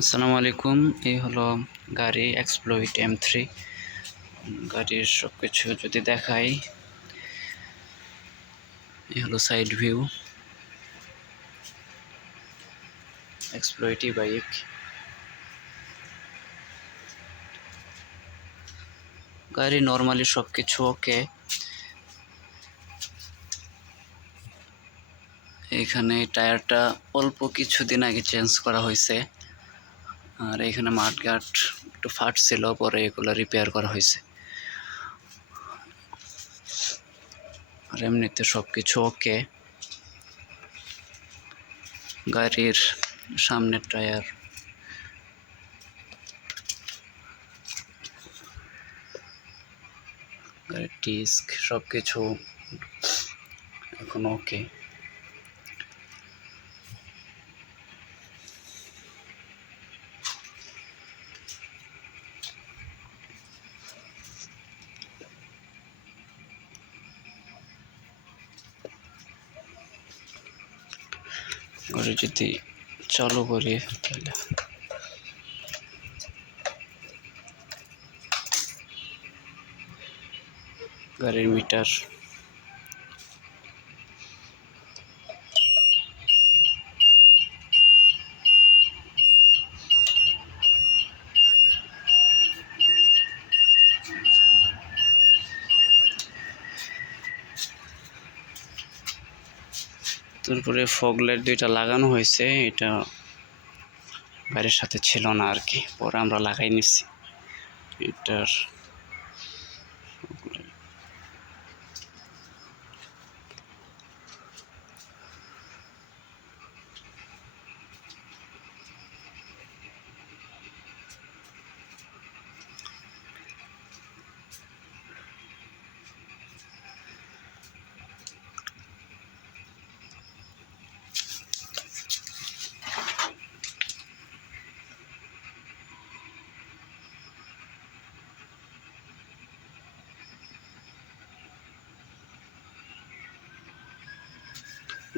আসসালামু আলাইকুম। এই হলো গাড়ি এক্সপ্লয়েড M3। গাড়ির সব কিছু যদি দেখাই, এই হলো সাইড ভিউ। Exploit bike. গাড়ি নর্মালি সব কিছু ওকে। এখানে টায়ারটা অল্প কিছুদিন আগে চেঞ্জ করা হয়েছে, আর এখানে মাঠঘাট একটু ফাটছিল, পরে এগুলো রিপেয়ার করা হয়েছে। আর এমনিতে সব কিছু ওকে। গাড়ির সামনের টায়ার, গাড়ির ডিস্ক সব কিছু এখন ওকে। গাড়ি যদি চালু করি তাহলে গাড়ির মিটার, তারপরে ফগ লাইট দুইটা লাগানো হয়েছে। এটা গাড়ির সাথে ছিল না আর কি, পরে আমরা লাগাই নিচ্ছি এটার।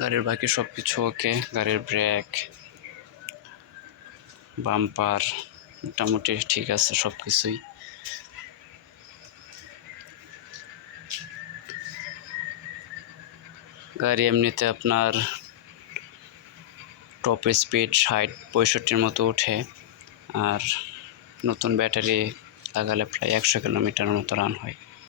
গাড়ির বাকি সব কিছু ওকে। গাড়ির ব্রেক, বাম্পার মোটামুটি ঠিক আছে সব কিছুই। গাড়ি এমনিতে আপনার টপ স্পিড 60-65 মতো ওঠে, আর নতুন ব্যাটারি লাগালে প্রায় 100 কিলোমিটার মতো রান হয়।